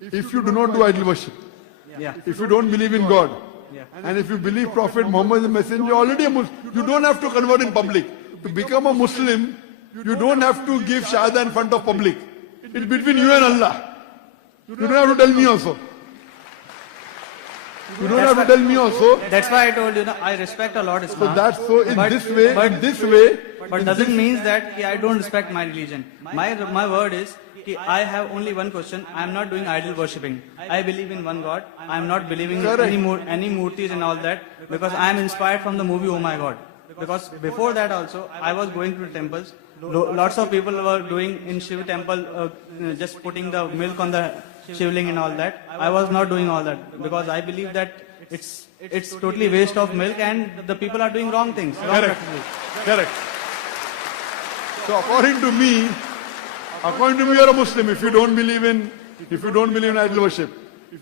if you do not do idol worship, Yeah. if you don't believe in God, Yeah. and if you believe Prophet Muhammad is a messenger, you're already a Muslim. You don't have to convert in public. To become a Muslim, you don't have to give shahada in front of public. It's between you and Allah. You don't have to tell me also. You don't have to tell me also. That's why I told you, I respect a lot So Islam. that's so in But- this way, but- in this way, But doesn't mean that I don't respect my religion. My word is I have only one question. I am not doing idol worshipping. I believe in one God. I am not believing in Correct. any murtis and all that because I am inspired from the movie Oh My God. Because before that also I was going to temples. Lots of people were doing in Shiv temple just putting the milk on the shivling and all that. I was not doing all that because I believe that it's totally waste of milk and the people are doing wrong things. Wrong Correct. practices. Correct. So according to me, you're a Muslim. If you don't believe in idol worship,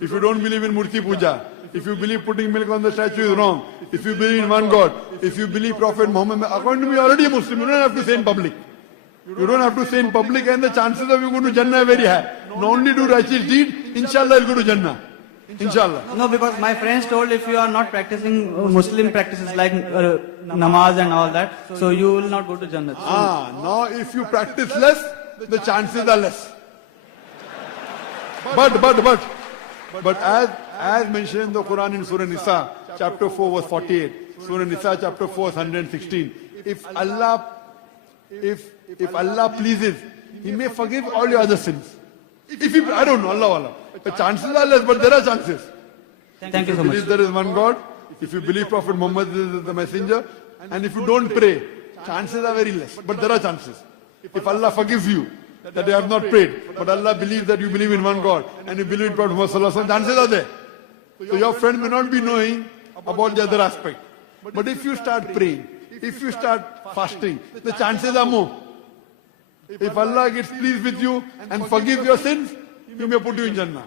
if you don't believe in Murti Puja, if you believe putting milk on the statue is wrong, if you believe in one God, if you believe Prophet Muhammad, according to me, you're already a Muslim. You don't have to say in public. You don't have to say in public, and the chances of you going to Jannah are very high. Not only do righteous deed, inshallah you'll go to Jannah. Inshallah. No, because my friends told if you are not practicing Muslim practices like namaz and all that, so you will not go to Jannah. Now if you practice less, the chances are less. But as mentioned in the Quran in Surah Nisa, chapter 4 verse 48, Surah Nisa chapter 4 verse 116, if Allah pleases, He may forgive all your other sins. If He, I don't know, Allah. The chances are less, but there are chances. Thank you If so you much. believe there is one God, if you believe Prophet Muhammad is the messenger, and if you don't pray, chances are very less, but there are chances. If Allah forgives you that you have not prayed, but Allah believes that you believe in one God and you believe in Prophet Muhammad sallallahu alaihi wasallam, chances are there. So your friend may not be knowing about the other aspect. But if you start praying, if you start fasting, the chances are more. If Allah gets pleased with you and forgive your sins, He may put you in Jannah.